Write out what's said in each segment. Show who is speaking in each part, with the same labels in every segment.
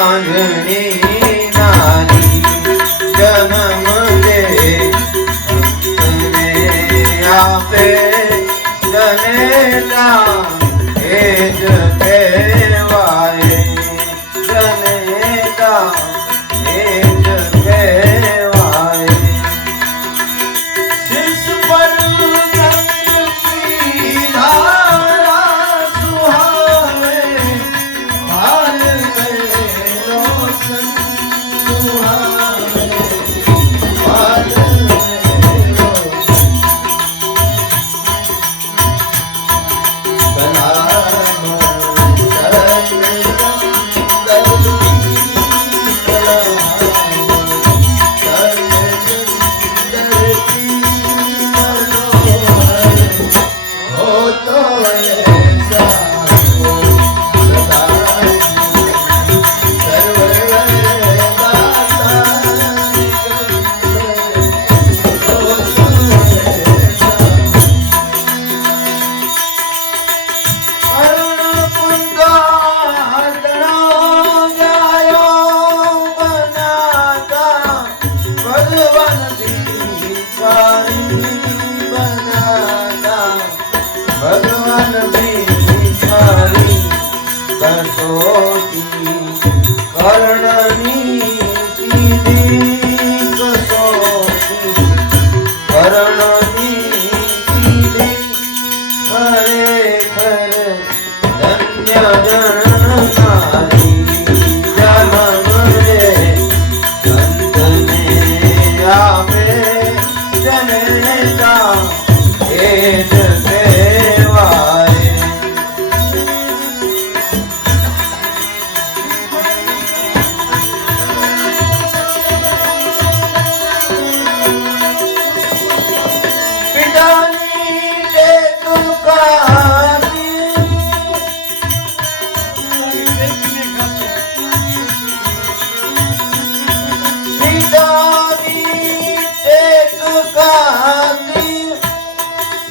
Speaker 1: आंगणे 四万的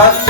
Speaker 1: 안